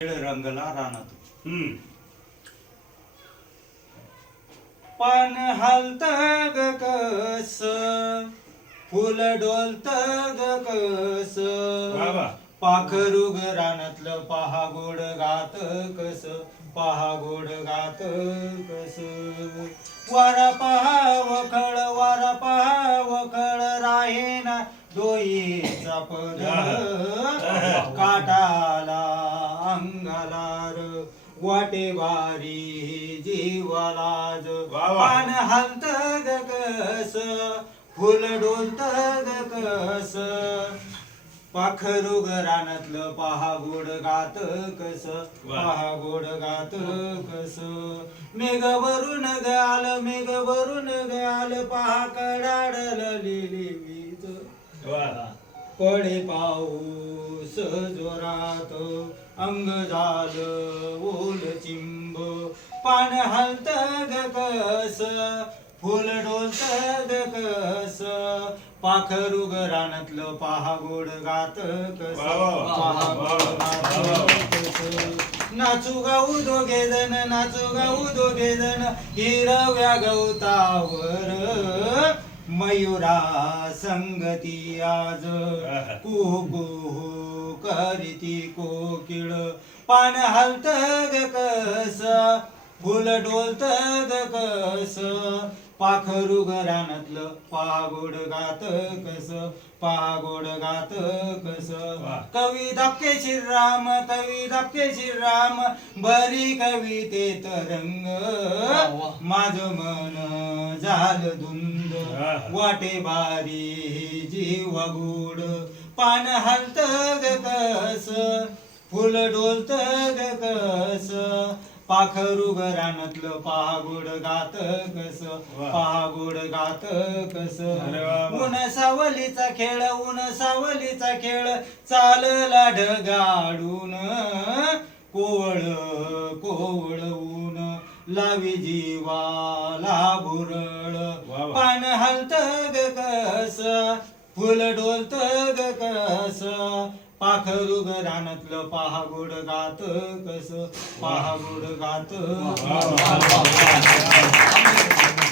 रंगला रानात पान हालत ग कस फुल डोलत ग कस. वा वा. पाखरू ग रानातलं पहा गोड गात कस पहा गोड गात कस. वारा पहा वखळ वारा पहा वखळ राहेना दोईचा पद काटाला अंगालार वाटे वारी जीवालाज. पान हालत ग कस फुल डोलत ग कस. पाखरू ग रानातलं पहा गोड गात कस. पहा गोड गात कस. मेघ वरून ग आलं मेघ वरून ग आलं पहा कडाडल लिली वीज पडे पाऊस जोरात अंग झालं ओल चिंब. पान हलत ग कस फुल डोलत ग कस. पाखरू ग रानातलं पहा गोड. गात कस. नाचू गाऊ दोघे जण नाचू गाऊ दोघे जण. हिरव्या गवतावर मयुरा संगती आज. कुहू करीती कोकिळ. पान हलत ग कस? फुल डोलत ग कस? पाखरू घराण्यातलं पागोड गात कस पागोड गात कस. कवी धपके श्रीराम कवी धपके श्रीराम बरी कवितेत रंग माझ मन झालं धुंद वाटे बारी जीव गुड पान हलत ग कस फुल डोलत ग कस पाखरू घराण्यातलं पहागोड गात कस. पहागोड गात कस. ऊन सावलीचा खेळ ऊन सावलीचा खेळ चालला ढगाडून कोवळ कोवळ ऊन लावी जीवाला भुरळ. पान हलत ग कस फुल डोलत ग कस पाखरू ग रानातलं पहा गोड गात. कस पहा गोड गात